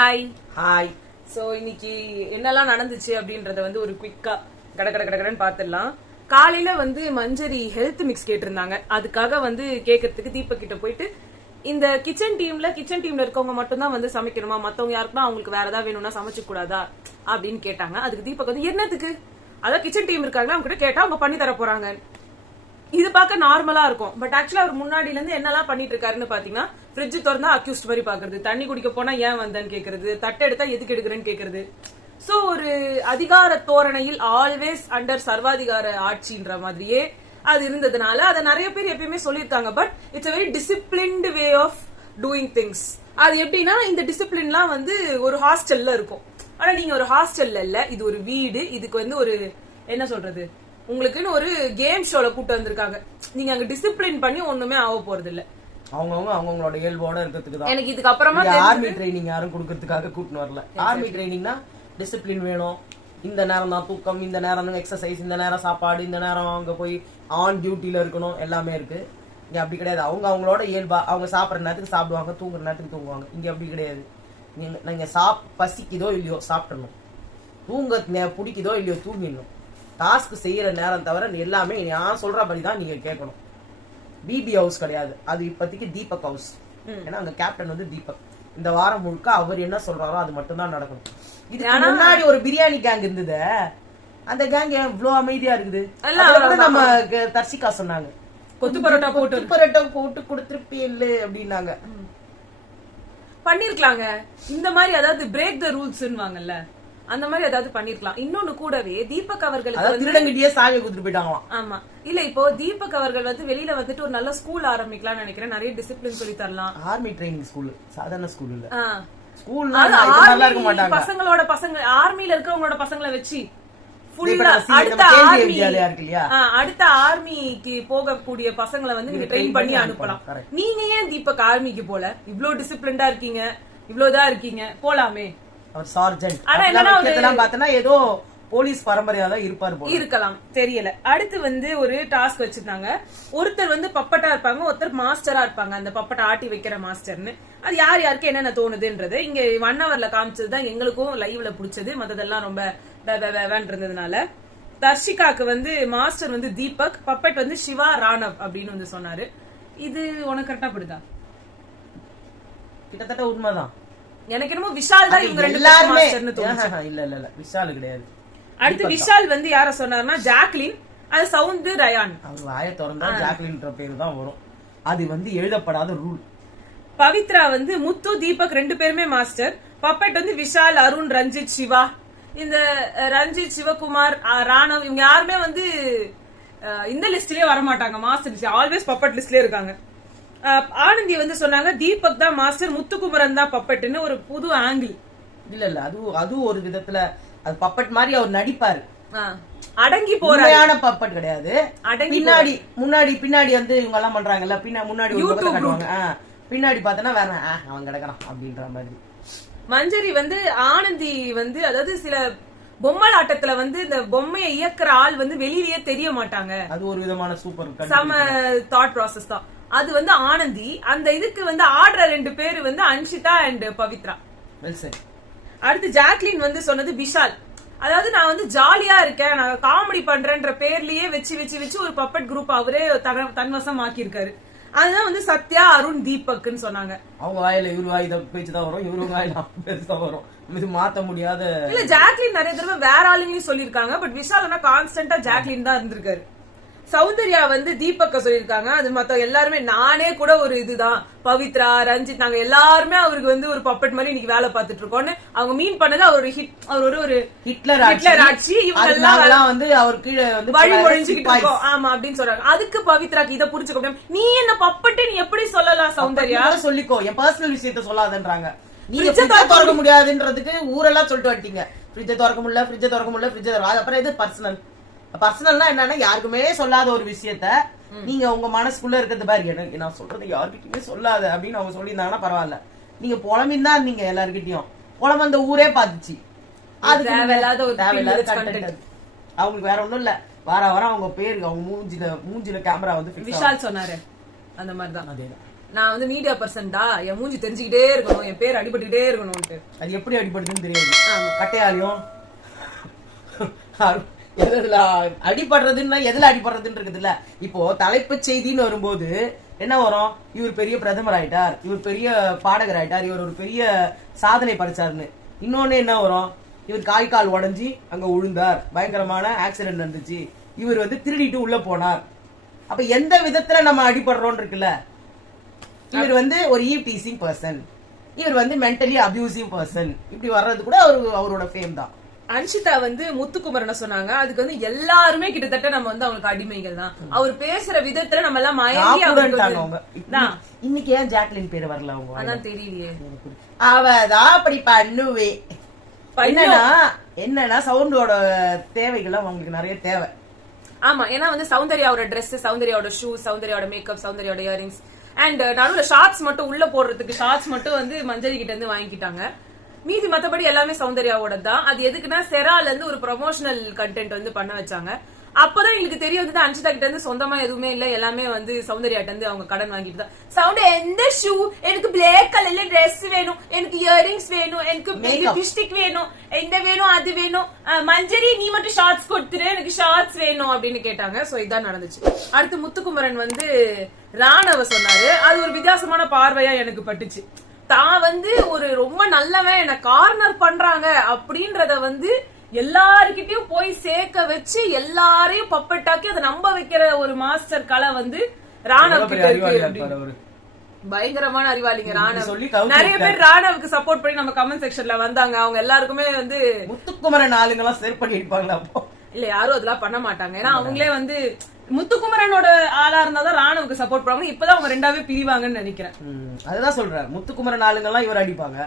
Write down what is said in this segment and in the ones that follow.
Hi. Hi. So இன்னைக்கு என்னெல்லாம் நடந்துச்சு அப்படின்றத வந்து ஒரு குவிக்கா கடன்னு பாத்துடலாம். காலையில வந்து மஞ்சரி ஹெல்த் மிக்ஸ் கேட்டிருந்தாங்க. அதுக்காக வந்து கேட்கறதுக்கு தீபக் கிட்ட போயிட்டு இந்த கிச்சன் டீம்ல இருக்கவங்க மட்டும் தான் வந்து சமைக்கணுமா, மத்தவங்க யாருக்குன்னா அவங்களுக்கு வேற ஏதாவது வேணும்னா சமைச்சு கூடாதா அப்படின்னு கேட்டாங்க. அதுக்கு தீபக் வந்து என்னத்துக்கு, அதான் கிச்சன் டீம் இருக்காங்க அவங்க கிட்ட கேட்டா அவங்க பண்ணி தர போறாங்க. இது பார்க்க நார்மலா இருக்கும். பட் ஆக்சுவலா அவர் முன்னாடில இருந்து என்னெல்லாம் பண்ணிட்டு இருக்காருன்னு பாத்தீங்கன்னா, ஃப்ரிட்ஜ் திறந்தா அக்யூஸ்ட் மாதிரி பாக்குறது, தண்ணி குடிக்க போனா ஏன் வந்தேன்னு கேக்குறது, தட்டை எடுத்தா எதுக்கு எடுக்கிறேன்னு கேக்குறது. சோ ஒரு அதிகார தோரணையில் ஆல்வேஸ் அண்டர் சர்வாதிகார ஆட்சின்ற மாதிரியே அது இருந்ததுனால அதை நிறைய பேர் எப்பயுமே சொல்லியிருக்காங்க. But it's a very disciplined way of doing things. அது எப்படின்னா, இந்த டிசிப்ளின்லாம் வந்து ஒரு ஹாஸ்டல்ல இருக்கும். ஆனா நீங்க ஒரு ஹாஸ்டல்ல இல்ல, இது ஒரு வீடு. இதுக்கு வந்து ஒரு என்ன சொல்றது, உங்களுக்குன்னு ஒரு கேம் ஷோல கூட்டு வந்திருக்காங்க. நீங்க அங்க டிசிப்ளின் பண்ணி ஒண்ணுமே ஆக போறது இல்ல. அவங்களோட இயல்போட இருக்கிறதுக்கு தான். எனக்கு இதுக்கு அப்புறமா ஆர்மி ட்ரைனிங் யாரும் கொடுக்கறதுக்காக கூட்டின்னு வரல. ஆர்மி ட்ரைனிங்னா டிசிப்ளின் வேணும். இந்த நேரம் தான் தூக்கம், இந்த நேரம் தான் எக்ஸசைஸ், இந்த நேரம் சாப்பாடு, இந்த நேரம் அங்க போய் ஆன் டியூட்டில இருக்கணும், எல்லாமே இருக்கு. இங்க அப்படி கிடையாது. அவங்களோட இயல்பா அவங்க சாப்பிட்ற நேரத்துக்கு சாப்பிடுவாங்க, தூங்குற நேரத்துக்கு தூங்குவாங்க. இங்க அப்படி கிடையாது. நீங்க பசிக்குதோ இல்லையோ சாப்பிடணும், தூங்க பிடிக்குதோ இல்லையோ தூங்கிடணும். டாஸ்க் செய்யற நேரம் தவிர எல்லாமே நான் சொல்ற மாதிரி தான் நீங்க கேட்கணும். பிபி ஹவுஸ் கிடையாது, அது இப்போதைக்கு தீபக் ஹவுஸ். ஏன்னா அங்க கேப்டன் வந்து தீபக். இந்த வாரம் முழுக்க அவர் என்ன சொல்றாரோ அது மட்டும் தான் நடக்கணும். இதுக்கு முன்னாடி ஒரு பிரியாணி கேங் இருந்தது, அந்த கேங் இவ்வளவு அமைதியா இருக்குது. நம்ம தர்சிகா சொன்னாங்க, கொத்து பரோட்டா போட்டு கொடுத்துருப்பீல்ல அப்படின்னாங்க. பண்ணிருக்கலாங்க இந்த மாதிரி, அதாவது பிரேக் த ரூல்ஸ் வாங்கல்ல, அந்த மாதிரி ஏதாவது பண்ணிருக்கலாம். இன்னொன்னு கூடவே தீபக் அவர்களுக்கு திருடங்கிட்டே சாவி கொடுத்துட்டு போயிட்டாங்களாம். ஆமா இல்ல, இப்போ தீபக் அவர்கள் வந்து வெளியில வந்துட்டு ஒரு நல்ல ஸ்கூல் ஆரம்பிக்கலாம்னு நினைக்கிறேன். நிறைய டிசிப்ளின் சொல்லி தரலாம். ஆர்மி ட்ரைனிங் ஸ்கூல், சாதாரண ஸ்கூல் இல்ல. பசங்களோட பசங்க ஆர்மில இருக்கவங்களோட பசங்களை வச்சு அடுத்த ஆர்மிக்கு போகக்கூடிய பசங்களை வந்து நீங்க ட்ரெயின் பண்ணி அனுப்பலாம். நீங்க ஏன் தீபக் ஆர்மிக்கு போல? இவ்வளவு டிசிப்ளின்டா இருக்கீங்க, இவ்வளவுதான் இருக்கீங்க, போலாமே. அவர் சார்ஜென்ட். ஆனா என்னன்னா பார்த்தனா ஏதோ போலீஸ் பரம்பரையா தான் இருக்கலாம், தெரியல. அடுத்து வந்து ஒரு டாஸ்க் வச்சிருந்தாங்க. ஒருத்தர் வந்து பப்பட்டா இருப்பாங்க, ஒருத்தர் மாஸ்டரா இருப்பாங்க. அந்த பப்பட்டா ஆட்டி வைக்கிற மாஸ்டர்னு அது யார் யாருக்கு என்னென்ன தோணுதுன்றது இங்க 1 hourல காமிச்சதுதான் எங்களுக்கும் லைவ்ல பிடிச்சது. மத்ததெல்லாம் ரொம்ப இருந்ததுனால தர்ஷிகாக்கு வந்து மாஸ்டர் வந்து தீபக், பப்பட் வந்து சிவா ராணவ் அப்படின்னு வந்து சொன்னாரு. இது உனக்கு கரெக்டா படுதா? கிட்டத்தட்ட உண்மைதான். எனக்கு என்னமோ விஷால் தான் இவங்க ரெண்டு பேரும் மாஸ்டர்னு தோணுச்சு. இல்ல விஷால் கிடையாது. அடுத்து விஷால் வந்து யார சொன்னாருன்னா ஜாக்லின், அது சவுண்ட் ரயான். அவர் வாயை திறந்தா ஜாக்லின்ற பேரு தான் வரும். அது வந்து எழுதப்படாத ரூல். பவித்ரா வந்து முத்து தீபக் ரெண்டு பேருமே மாஸ்டர். பப்பட் வந்து விஷால், அருண், ரஞ்சித், சிவா. இந்த ரஞ்சித், சிவகுமார், ராணவ் இவங்க யாருமே வந்து இந்த லிஸ்ட்லயே வரமாட்டாங்க. மாஸ்டர் ஆல்வேஸ் பப்பட் லிஸ்ட்லயே இருக்காங்க. ஆனந்தி வந்து சொன்னாங்க தீபக் தான் மாஸ்டர், முத்துக்குமரன் தான் பப்பட்னு ஒரு புது ஆங்கிள். இல்ல அது ஒரு விதத்துல அது பப்பட் மாதிரி அவர் நடிப்பாரு. அடங்கி போறான பப்பட் கிடையாது. பின்னாடி வந்து இவங்க எல்லாம் பண்றாங்கல்ல, முன்னாடி பின்னாடி பார்த்தனா வேற அவன் கிடக்குறான் அப்படின்ற மாதிரி. மஞ்சரி வந்து ஆனந்தி வந்து அதாவது சில பொம்மல் ஆட்டத்துல வந்து இந்த பொம்மையை இயக்குற ஆள் வந்து வெளியிலேயே தெரிய மாட்டாங்க. அது ஒரு விதமான சூப்பர் சம தாட் ப்ராசஸ் தான். அது வந்து ஆனந்தி. அந்த இதுக்கு வந்து ஆடுற 2 பேரு வந்து அன்ஷிதா அண்ட் பவித்ரா. அடுத்து ஜாக்லின் வந்து சொன்னது விஷால். அதாவது நான் வந்து ஜாலியா இருக்கேன், நான் காமெடி பண்றேன்ற பேர்லயே வச்சு ஒரு பப்பட் குரூப் அவரே தன்வசம் ஆக்கி இருக்காரு. அதுதான் வந்து சத்யா, அருண், தீபக்னு சொன்னாங்க. அவங்க வாயில இவரு வாய் பேச்சுதான் வரும், இவரு வாயில பேச்சுதான் வரும். இது மாத்த முடியாத. இல்ல ஜாக்லின் நிறைய தடவை வேற ஆளுங்களையும் சொல்லிருக்காங்க. பட் விஷால் கான்ஸ்டன்டா ஜாக்லின் தான் இருந்திருக்காரு. சௌந்தர்யா வந்து தீபக்க சொல்லிருக்காங்க. அது மத்த எல்லாருமே, நானே கூட ஒரு இதுதான், பவித்ரா, ரஞ்சித், நாங்க எல்லாருமே அவருக்கு வந்து ஒரு பப்பட் மாதிரி இன்னைக்கு வேலை பார்த்துட்டு இருக்கோம்னு அவங்க மீன் பண்ணது. அவர் ஒரு ஹிட்லர் ஆட்சி, இவங்க எல்லாம் வந்து அவர் கீழே வந்து வழிமொழிஞ்சுக்கிட்டு இருக்கோம் ஆமா அப்படின்னு சொல்றாங்க. அதுக்கு பவித்ராக்கு இதை புரிஞ்சுக்க முடியும். நீ என்ன பப்பட்டு நீ எப்படி சொல்லலாம் சௌந்தர்யா? சொல்லிக்கோ, என் பர்சனல் விஷயத்த சொல்லாதன்றாங்க. நீங்க திறக்க முடியாதுன்றதுக்கு ஊரெல்லாம் சொல்லிட்டு வந்துட்டீங்க. ஃப்ரிட்ஜை திறக்க முடியல. அப்புறம் எது பர்சனல்னா என்னன்னா யாருக்குமே சொல்லாத ஒரு விஷயத்த நீங்க உங்க மனசுக்குள்ள இருக்கிறது பாரு, நான் சொல்றது யாருக்கிட்டயுமே சொல்லாத அப்படின்னு அவங்க சொல்லியிருந்தாங்கன்னா பரவாயில்ல. நீங்க புலம்பின்னா நீங்க எல்லாருக்கிட்டையும் புலம்பு அந்த ஊரே பாத்துச்சு. அது தேவையில்லாத ஒரு அவங்களுக்கு வேற ஒண்ணும் இல்ல. வாரம் அவங்க பேரு அவங்க மூஞ்சில கேமரா வந்து விஷால் சொன்னாரு அந்த மாதிரிதான். அதேதான். நான் வந்து மீடியா பர்சன்டா, என் மூஞ்சி தெரிஞ்சுக்கிட்டே இருக்கணும், என் பேர் அடிபட்டுக்கிட்டே இருக்கணும்ட்டு. அது எப்படி அடிபடுதுன்னு தெரியாது. கட்டையாலையும் எதுல அடிபடுறதுன்னா எதுல அடிபடுறதுன்னு இருக்குதுல்ல. இப்போ தலைப்பு செய்தின்னு வரும்போது என்ன வரும், இவர் பெரிய பிரதமர் ஆயிட்டார், இவர் பெரிய பாடகர் ஆயிட்டார், இவர் ஒரு பெரிய சாதனை படைச்சாருன்னு. இன்னொன்னு என்ன வரும், இவர் கால் உடைஞ்சி அங்க விழுந்தார், பயங்கரமான ஆக்சிடென்ட் நடந்துச்சு, இவர் வந்து திருடிட்டு உள்ள போனார். அப்ப எந்த விதத்துல நம்ம அடிபடுறோம் இருக்குல்ல. இவர் வந்து ஒரு ஈவ் டீசிங் பர்சன், இவர் வந்து மென்டலி அபியூசிவ் பர்சன், இப்படி வர்றது கூட அவரோட ஃபேம் தான். அன்ஷிதா வந்து முத்துக்குமரன் சொன்னாங்க, அதுக்கு வந்து எல்லாருமே கிட்டத்தட்ட நம்ம வந்து அவங்களுக்கு அடிமைகள் தான். அவர் பேசுற விதத்துல நம்ம எல்லாம் மயங்கி இன்னைக்கு ஏன் ஜாக்லின் பேர் வரல அவங்க? அதான் தெரியலையே. அவதான் அப்படி பண்ணுவே. என்னன்னா சவுண்டோட தேவைகள் அவங்களுக்கு நிறைய தேவை. ஆமா, ஏன்னா வந்து சௌந்தர்யாவோட ட்ரெஸ், சௌந்தர்யாவோட ஷூ, சௌந்தர்யாவோட மேக்கப், சௌந்தர்யாவோட இயரிங்ஸ் அண்ட் நடுவுல ஷார்ட்ஸ் மட்டும் உள்ள போடுறதுக்கு ஷார்ட்ஸ் மட்டும் வந்து மஞ்சரி கிட்ட இருந்து வாங்கிட்டாங்க. மீதி மத்தபடி எல்லாமே சௌந்தர்யாவோட தான். அது எதுக்குன்னா செரால இருந்து ஒரு ப்ரொமோஷனல் கண்டென்ட் வந்து பண்ண வச்சாங்க. அப்பதான் எங்களுக்கு தெரிய வந்து அன்ஷிதா கிட்ட இருந்து சொந்தமா எதுவுமே இல்ல, எல்லாமே வந்து சௌந்தர்யாட்ட இருந்து அவங்க கடன் வாங்கிட்டு தான். சவுண்ட் எந்த ஷூ, எனக்கு பிளாக் கலர்ல ட்ரெஸ் வேணும், எனக்கு இயரிங்ஸ் வேணும், எனக்கு லிப்ஸ்டிக் வேணும், இந்த வேணும் அது வேணும், மஞ்சரி நீ மட்டும் ஷார்ட்ஸ் கொடுத்துரு, எனக்கு ஷார்ட்ஸ் வேணும் அப்படின்னு கேட்டாங்க. சோ இதான் நடந்துச்சு. அடுத்து முத்துக்குமரன் வந்து ராணவ சொன்னாரு. அது ஒரு வித்தியாசமான பார்வையா எனக்கு பட்டுச்சு. தான் வந்து ஒரு ரொம்ப நல்லவன், என்ன கார்னர் பண்றாங்க அப்படின்றத வந்து எல்லாருக்கிட்டையும் போய் சேர்க்க வச்சு எல்லாரையும் பப்பட்டாக்கி அதை நம்ப வைக்கிற ஒரு மாஸ்டர் கலை வந்து ராணவ் கிட்ட இருக்கு. பயங்கரமான அறிவாளிங்க ராணவ். நிறைய பேர் ராணவுக்கு சப்போர்ட் பண்ணி நம்ம கமெண்ட் செக்ஷன்ல வந்தாங்க. அவங்க எல்லாருக்குமே வந்து முத்துக்குமரன் ஆளுங்கெல்லாம் சேர் பண்ணி இருப்பாங்களா? இல்ல, யாரும் அதெல்லாம் பண்ண மாட்டாங்க. ஏன்னா அவங்களே வந்து முத்துக்குமரனோட ஆளா இருந்தாதான் ராணுவுக்கு சப்போர்ட் பண்ணுவாங்க. இப்பதான் அவங்க ரெண்டாவே பிரிவாங்கன்னு நினைக்கிறேன். அதுதான் சொல்றேன். முத்துக்குமரன் ஆளுங்கெல்லாம் இவர் அடிப்பாங்க,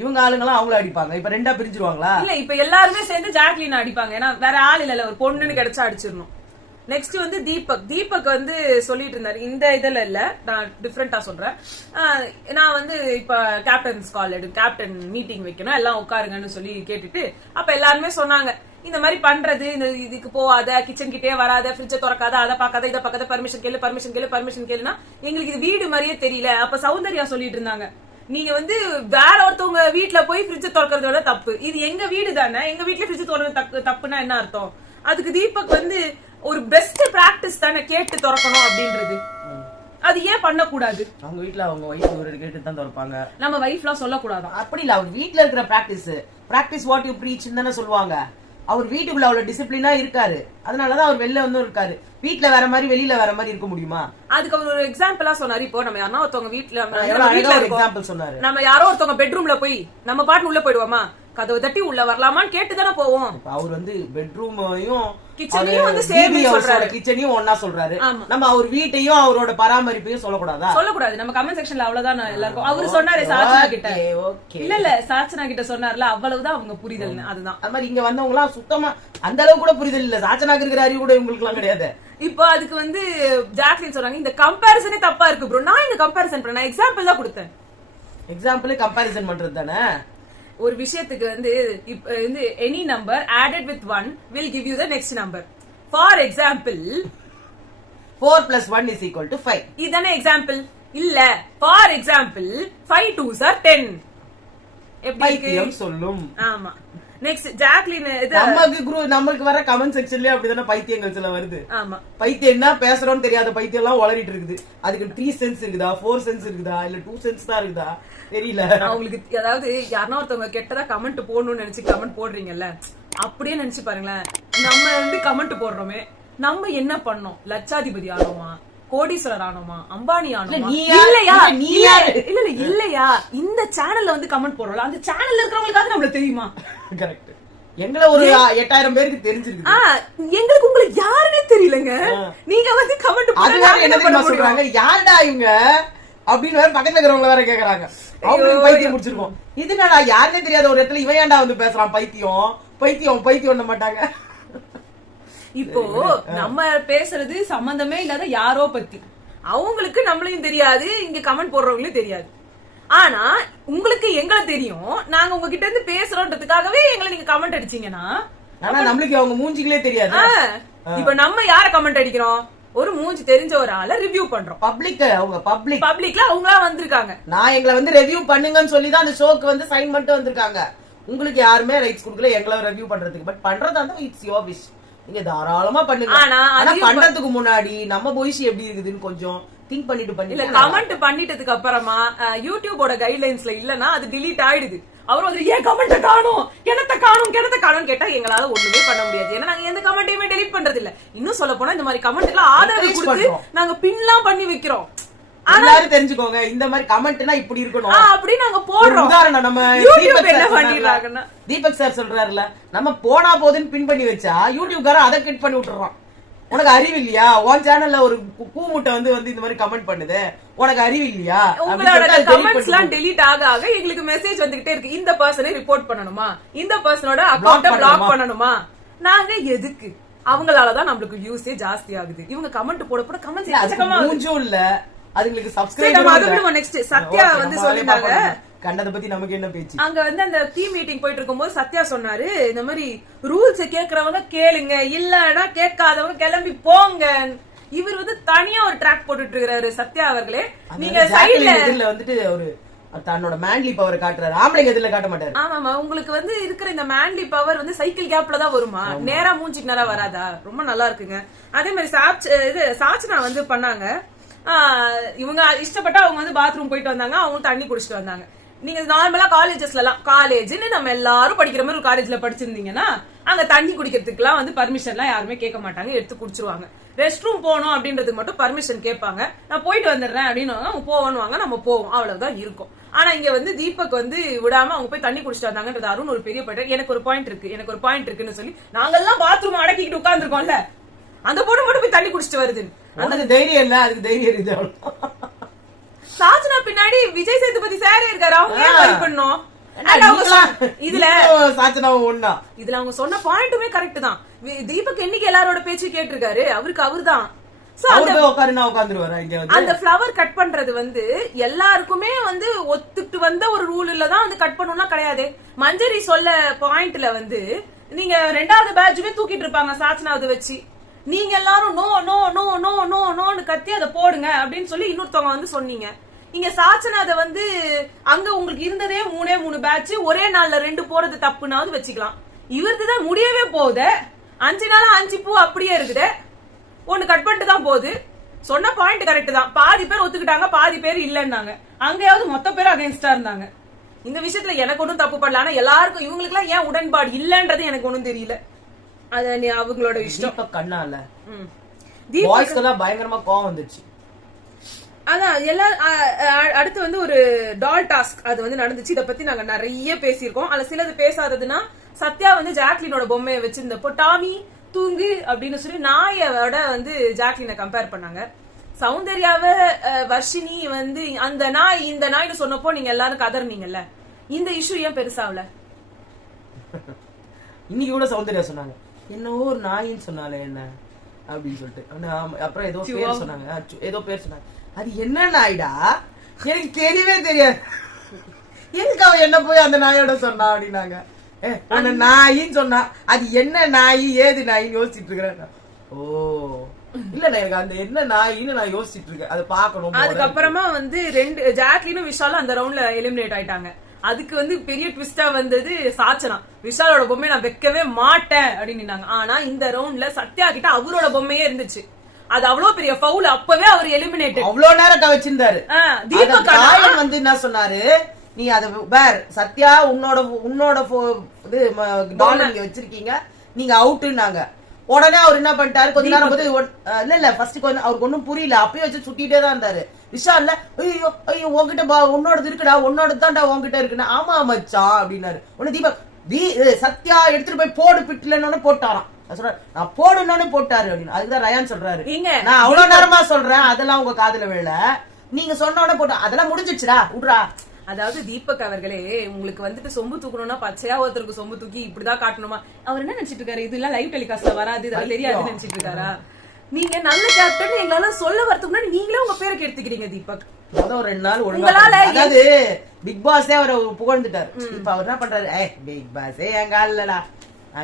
இவங்க ஆளுங்கெல்லாம் அவங்கள அடிப்பாங்க. இப்ப ரெண்டா பிரிஞ்சிருவாங்களா? இல்ல, இப்ப எல்லாருமே சேர்ந்து ஜாக்லின் அடிப்பாங்க. ஏன்னா வேற ஆள் இல்ல, ஒரு பொண்ணுன்னு கிடைச்சா அடிச்சிடணும். நெக்ஸ்ட் வந்து தீபக் வந்து சொல்லிட்டு இருந்தாரு. இந்த இதுல இல்ல, நான் டிஃபரெண்டா சொல்றேன். நான் வந்து இப்ப கேப்டன்ஸ் கால் கேப்டன் மீட்டிங் வைக்கணும், எல்லாம் உட்காருங்கன்னு சொல்லி கேட்டுட்டு அப்ப எல்லாருமே சொன்னாங்க, இந்த மாதிரி பண்றது, இதுக்கு போகாத, கிச்சன் கிட்டே வராத, ஃப்ரிட்ஜை திறக்காத, அதை பார்க்காத, இதை பார்க்காத, பர்மிஷன் கேளுனா எங்களுக்கு இது வீடு மாதிரியே தெரியல. அப்ப சௌந்தர்யா சொல்லிட்டு இருந்தாங்க, நீங்க வந்து வேற ஒருத்தவங்க வீட்டுல போய் ஃப்ரிட்ஜை திறக்கிறதோட தப்பு, இது எங்க வீடு தானே, எங்க வீட்டுல ஃப்ரிட்ஜ் திறக்கிறது தப்புன்னா என்ன அர்த்தம்? அதுக்கு தீபக் வந்து ஒரு பெஸ்ட் பிராக்டிஸ் தானே கேட்டு திறக்கணும் அப்படின்றது. அது ஏன் பண்ணக்கூடாது? அவங்க வீட்டுல அவங்க வைஃப் ஒரு கேட்டு தான் திறப்பாங்க. நம்ம வைஃப் எல்லாம் சொல்லக்கூடாது. அப்படி இல்ல, அவங்க வீட்டுல இருக்கிற பிராக்டிஸ் வாட் யூ ப்ரீச் தானே சொல்லுவாங்க. அவர் வீட்டுக்குள்ள அவ்வளவு டிசிப்ளினா இருக்காரு, அதனாலதான் அவர் வெளில வந்து இருக்காரு. வீட்டுல வேற மாதிரி வெளியில வேற மாதிரி இருக்க முடியுமா? அதுக்கு அவர் ஒரு எக்ஸாம்பிளா சொன்னாரு. இப்போ நம்ம யாரோ ஒருத்தவங்க வீட்டுல எக்ஸாம்பிள் சொன்னாரு, நம்ம யாரோ ஒருத்தவங்க பெட்ரூம்ல போய் நம்ம பாட்டு உள்ள போயிடுவோமா, கதவை தட்டி உள்ள வரலாமான்னு கேட்டுதானே போவோம். அவர் வந்து பெட்ரூமையும் கிச்சனையும் வந்து சேர்ந்து சொல்றாரு, கிச்சனையும் ஒன்னா சொல்றாரு. நம்ம அவர் வீட்டையும் அவரோட பராமரிப்பையும் சொல்லக்கூடாதா? சொல்லக்கூடாது. நம்ம கமெண்ட் செக்ஷன்ல அவ்வளவுதான் எல்லாருக்கும். அவரு சொன்னாரு சாச்சனா கிட்ட, இல்ல சாச்சனா கிட்ட சொன்னார்ல, அவ்வளவுதான் அவங்க புரிதல். அதுதான் அது மாதிரி இங்க வந்தவங்க எல்லாம் சுத்தமா அந்த அளவுக்கு கூட புரிதல் இல்ல. சாச்சனாக்கு இருக்கிற அறிவு கூட இவங்களுக்கு எல்லாம் கிடையாது. இப்போ அதுக்கு வந்து ஜாக்லின் சொல்றாங்க, இந்த கம்பேரிசனே தப்பா இருக்கு ப்ரோ. நான் இந்த கம்பேரிசன் பண்ண எக்ஸாம்பிள் தான் கொடுத்தேன். எக்ஸாம்பிள் கம்பேரிசன் பண்றது தானே. ஒரு விஷயத்துக்கு வந்து இப்ப வந்து any number added with 1 will give you the next number. For example 4 plus 1 is equal to 5. இதானே எக்ஸாம்பிள் இல்ல. For example 5 2s are 10. பைத்தியம் சொல்லும். ஆமா. நெக்ஸ்ட் ஜாக்லின் நமக்கு வர கமெண்ட் செக்ஷன்லயே அப்படிதானே பைத்தியங்கள் சில வருது. ஆமா, பைத்தியம் என்ன பேசுறோம்னு தெரியாத பைத்தியம் எல்லாம் வளரிட்டு இருக்குது. அதுக்கு 3 சென்ஸ் இருக்குதா, 4 சென்ஸ் இருக்குதா, இல்ல 2 சென்ஸ் தான் இருக்குதா தெரியல அவங்களுக்கு. அதாவது யாருன்னா ஒருத்தவங்க கெட்டதா கமெண்ட் போடணும்னு நினைச்சு கமெண்ட் போடுறீங்கல்ல, அப்படியே நினைச்சு பாருங்களேன். நம்ம வந்து கமெண்ட் போடுறோமே, நம்ம என்ன பண்ணோம்? லட்சாதிபதி ஆனோமா, கோடீஸ்வரர் ஆனோமா, அம்பானி ஆனோமா? இல்லையா இந்த சேனல்ல வந்து கமெண்ட் போடுறோம், அந்த சேனல்ல இருக்கிறவங்களுக்காக நம்மளுக்கு தெரியுமா? கரெக்ட். எங்களை ஒரு 8000 பேருக்கு தெரிஞ்சிருக்கு. எங்களுக்கு உங்களுக்கு யாருன்னே தெரியலங்க. நீங்க வந்து கமெண்ட் சொல்றாங்க, யாருடா இவங்க அப்படின்னு வேற பக்கத்துல இருக்கிறவங்க வேற கேக்குறாங்க. அவங்களுக்கு பைத்தியம் முடிச்சிருக்கோம். இதுனால யாருன்னே தெரியாத ஒரு இடத்துல இவன் ஏன்டா வந்து பேசுறான், பைத்தியம் மாட்டாங்க. இப்போ நம்ம பேசுறது சம்பந்தமே இல்லாத யாரோ பத்தி, அவங்களுக்கு நம்மளையும் தெரியாது, இங்க கமெண்ட் போடுறவங்களும் தெரியாது. ஆனா உங்களுக்கு எங்களை தெரியும், நாங்க உங்ககிட்ட இருந்து பேசுறோன்றதுக்காகவே எங்களை நீங்க கமெண்ட் அடிச்சீங்கன்னா, ஆனா நம்மளுக்கு அவங்க மூஞ்சிகளே தெரியாது. இப்ப நம்ம யார கமெண்ட் அடிக்கிறோம்? ஒரு மூஞ்சி தெரிஞ்ச ஒரு ஆளை ரிவ்யூ பண்றோம். பப்ளிக்ல அவங்க வந்திருக்காங்க. நான் எங்களை வந்து ரிவ்யூ பண்ணுங்கன்னு சொல்லி தான் அந்த ஷோக்கு வந்து சைன் பண்ணிட்டு வந்திருக்காங்க. உங்களுக்கு யாருமே ரைட்ஸ் கொடுக்கல எங்களை ரிவ்யூ பண்றதுக்கு. பட் பண்றதா இருந்தா இட்ஸ் யுவர் விஷ், நீங்க தாராளமா பண்ணுங்க. ஆனா பண்றதுக்கு முன்னாடி நம்ம பொய்சி எப்படி இருக்குதுன்னு கொஞ்சம் திங்க் பண்ணிட்டு இல்ல கமெண்ட் பண்ணிட்டதுக்கு அப்புறமா யூடியூபோட கைட்லைன்ஸ்ல இல்லனா அது டிலீட் ஆயிடுது. அவர் வந்து ஏன் கமெண்ட் காணோம், கிணத்த காணோம் கேட்டா எங்களால ஒண்ணுமே பண்ண முடியாது. ஏன்னா நாங்க எந்த கமெண்ட்டையுமே டெலீட் பண்றது இல்ல. இன்னும் சொல்ல போனா இந்த மாதிரி கமெண்ட் எல்லாம் ஆதரவு கொடுத்து நாங்க பின்லாம் பண்ணி வைக்கிறோம். எல்லாரும் தெரிஞ்சுக்கோங்க, இந்த மாதிரி கமெண்ட்னா இப்படி இருக்கணும் அப்படி நாங்க போடுறோம். உதாரணம் நம்ம யூடியூப் என்ன பண்ணிடுறாங்கன்னா, தீபக் சார் சொல்றாருல, நம்ம போனா போதுன்னு பின் பண்ணி வச்சா யூடியூப்காரன் அதை கிட் பண்ணி விட்டுறான். உனக்கு அறிவு இல்லையா, உன் சேனல்ல ஒரு கூமுட்டை வந்து இந்த மாதிரி கமெண்ட் பண்ணுது, உனக்கு அறிவு இல்லையா? உங்களோட கமெண்ட்ஸ் எல்லாம் டெலீட் ஆக ஆக எங்களுக்கு மெசேஜ் வந்துகிட்டே இருக்கு. இந்த பர்சனை ரிப்போர்ட் பண்ணணுமா, இந்த பர்சனோட அக்கவுண்ட பிளாக் பண்ணணுமா. நாங்க எதுக்கு? அவங்களாலதான் நம்மளுக்கு யூஸே ஜாஸ்தி ஆகுது. இவங்க கமெண்ட் போட போட கமெண்ட்ஸ் இல்ல, அதுங்களுக்கு சப்ஸ்கிரைபர். நெக்ஸ்ட் சத்யா வந்து சொல்லிட்டாங்க, கண்டத பத்தி நமக்கு என்ன பேச்சு. அங்க வந்து அந்த டீம் மீட்டிங் போயிட்டு இருக்கும்போது சத்யா சொன்னாரு, இந்த மாதிரி ரூல்ஸ் கேக்குறவங்க கேளுங்க, இல்லன்னா கேட்காதவங்க கிளம்பி போங்க. இவர் வந்து தனியா ஒரு ட்ராக் போட்டுட்டு இருக்காரு சத்யா அவர்களே. நீங்க சைடுல வந்துட்டு ஒரு தன்னோட மேன்லி பவர் காட்டுறாரு, ஆம்பளைங்க எதுல காட்ட மாட்டாரு. ஆமாமா, உங்களுக்கு வந்து இருக்கிற இந்த மேன்லி பவர் வந்து சைக்கிள் கேப்ல தான் வருமா, நேரா மூஞ்சிக்கு நேரா வராதா? ரொம்ப நல்லா இருக்குங்க. அதே மாதிரி சாச்சனா வந்து பண்ணாங்க. இவங்க இஷ்டப்பட்டா அவங்க வந்து பாத்ரூம் போயிட்டு வந்தாங்க, அவங்க தண்ணி குடிச்சிட்டு வந்தாங்க. நீங்க நார்மலா காலேஜஸ்ல எல்லாம், காலேஜ்னு நம்ம எல்லாரும் படிக்கிற மாதிரி ஒரு காலேஜ்ல படிச்சிருந்தீங்கன்னா அங்க தண்ணி குடிக்கிறதுக்கு எல்லாம் வந்து பர்மிஷன் எல்லாம் யாருமே கேட்க மாட்டாங்க, எடுத்து குடிச்சிருவாங்க. ரெஸ்ட் ரூம் போகணும் அப்படின்றதுக்கு மட்டும் பர்மிஷன் கேட்பாங்க. நான் போயிட்டு வந்துடுறேன் அப்படின்னு அவங்க போவாங்க, நம்ம போவோம், அவ்வளவுதான் இருக்கும். ஆனா இங்க வந்து தீபக் வந்து விடாம அவங்க போய் தண்ணி குடிச்சிட்டு வந்தாங்கன்றது அருண் ஒரு பெரிய பாயிண்ட். எனக்கு ஒரு பாயிண்ட் இருக்குன்னு சொல்லி நாங்கெல்லாம் பாத்ரூம் அடக்கிட்டு உட்கார்ந்துருக்கோம்ல, அந்த பொண்ணு மட்டும் போய் தண்ணி குடிச்சிட்டு வருது. அந்த தைரியம் இல்ல, அதுக்கு தைரியம் இருக்கு. சாச்சனா பின்னாடி விஜய் சேதுபதி சார் இருக்காரு, அவங்க ஏன் வரி பண்ணோம்? இதுல அவங்க சொன்ன பாயிண்ட்டுமே கரெக்ட் தான். தீபக் என்னைக்கு எல்லாரோட பேச்சு கேட்டிருக்காரு, அவருக்கு அவர்தான். அந்த ஃபிளவர் கட் பண்றது வந்து எல்லாருக்குமே வந்து ஒத்துட்டு வந்த ஒரு ரூல் இல்லதான் வந்து கட் பண்ணணும்னா கிடையாது. மஞ்சரி சொல்ல பாயிண்ட்ல வந்து நீங்க ரெண்டாவது பேட்சுமே தூக்கிட்டு இருப்பாங்க சாச்சனாவது வச்சு, நீங்க எல்லாரும் no no no no no நோன்னு கத்தி அதை போடுங்க அப்படின்னு சொல்லி இன்னொருத்தவங்க வந்து சொன்னீங்க. இங்க சாச்சனாத வந்து அங்க உங்களுக்கு இருந்ததே 3 பேட்ச், ஒரே நாள்ல 2 போறது தப்புனாவது வச்சுக்கலாம். இவருதுதான் முடியவே போகுது, 5 நாளா 5 பூ அப்படியே இருக்குது, 1 கட் பண்ணிட்டு தான் போகுது. சொன்ன பாயிண்ட் கரெக்ட் தான். பாதி பேர் ஒத்துக்கிட்டாங்க, பாதி பேர் இல்லன்னாங்க. அங்கேயாவது மொத்த பேர் அகைன்ஸ்டா இருந்தாங்க. இந்த விஷயத்துல எனக்கு ஒன்னும் தப்பு பண்ணல. ஆனா எல்லாருக்கும் இவங்களுக்கு எல்லாம் ஏன் உடன்பாடு இல்லன்றது எனக்கு ஒன்னும் தெரியல. அது அவங்களோட இஷ்டம். கண்ணால பாய்ஸ்க்கெல்லாம் பயங்கரமா கோவம் வந்துச்சு. அதான் எல்லாம். அடுத்து வந்து ஒரு டால் டாஸ்க் அது வந்து நடந்துச்சு. இத பத்தி நாங்க நிறைய பேசியிருக்கோம். அதுல சிலது பேசாததுன்னா, சத்யா வந்து ஜாக்லினோட பொம்மையை வச்சிருந்தப்போ டாமி தூங்கு அப்படின்னு சொல்லி நாயோட வந்து ஜாக்லினை கம்பேர் பண்ணாங்க. சௌந்தர்யாவை வர்ஷினி வந்து அந்த நாய் இந்த நாய்னு சொன்னப்போ நீங்க எல்லாரும் கதறினீங்கல்ல, இந்த இஷ்யூ ஏன் பெருசாவல? இன்னைக்கு கூட சௌந்தர்யா சொன்னாங்க, என்னவோ ஒரு நாயின்னு சொன்னாலே என்ன அப்படின்னு சொல்லிட்டு. அப்புறம் ஏதோ பேர் சொன்னாங்க, அது என்ன நாய்டா எனக்கு தெரியவே தெரியாது, எதுக்கு அவ என்ன போய் அந்த நாயோட சொன்னா அப்படின்னாங்க. அந்த நாயின்னு சொன்னா அது என்ன நாய் ஏது நாயின்னு யோசிச்சுட்டு இருக்கிறேன். ஓ இல்ல, எனக்கு அந்த என்ன நாயின்னு நான் யோசிச்சுட்டு இருக்கேன், அதை பாக்கணும். அதுக்கப்புறமா வந்து 2 ஜாக்லினும் விஷாலும் அந்த ரவுண்ட்ல எலிமினேட் ஆயிட்டாங்க. அதுக்கு வந்து பெரிய ட்விஸ்டா வந்தது சாச்சனா. விஷாலோட பொம்மை நான் வைக்கவே மாட்டேன் அப்படின்னு. ஆனா இந்த ரவுண்ட்ல சத்யா கிட்ட அவரோட பொம்மையே இருந்துச்சு. அது அவ்வளவு பெரிய ஃபவுல். அப்பவே அவர் எலிமினேட். அவ்வளவு நேரம் வச்சிருந்தாரு. தீபக் வந்து என்ன சொன்னாரு, நீ அத வேற சத்யா உன்னோட டாலர் நீங்க வச்சிருக்கீங்க, நீங்க அவுட்டுன்னாங்க. உடனே அவர் என்ன பண்ணிட்டாரு, கொஞ்ச நேரம் போது இல்ல ஃபர்ஸ்ட் அவருக்கு ஒன்னும் புரியல, அப்பயே வச்சு சுட்டிட்டே தான் இருந்தாரு. விஷால்ல ஐயோ ஐயோ உங்ககிட்ட உன்னோடது இருக்குடா, உன்னோடது தான்டா உங்ககிட்ட இருக்குன்னா, ஆமா மச்சான் அப்படின்னாரு. உடனே தீபக் சத்யா எடுத்துட்டு போய் போடு பிட்டுலன்னு போட்டாராம். நான் போடணும்னு போட்டாரு அப்படின்னு. அதுக்குதான் ரயான் சொல்றாரு, நான் அவ்வளவு நேரமா சொல்றேன், அதெல்லாம் உங்க காதுல விழல, நீங்க சொன்ன உடனே போட்டா அதெல்லாம் முடிஞ்சிச்சுடா விடுறா. அதாவது தீபக் அவர்களே, உங்களுக்கு வந்துட்டு சொம்பு தூக்கணும்னா பச்சையா ஒருத்தருக்கு சொம்பு தூக்கி இப்படிதான் காட்டணுமா? அவர் என்ன நினைச்சிட்டு இருக்காரு, இதெல்லாம் லைவ் டெலிகாஸ்ட்ல வராது, அது தெரியாது நினைச்சிட்டு இருக்காரா? நீங்க நல்ல கேப்டன் எங்களால சொல்ல வரதுக்கு முன்னாடி நீங்களே உங்க பேருக்கு எடுத்துக்கிறீங்க தீபக். 2 நாள் அதாவது பிக் பாஸே அவரை புகழ்ந்துட்டாரு. இப்ப அவர் என்ன பண்றாரு, பிக் பாஸே எங்க இல்லடா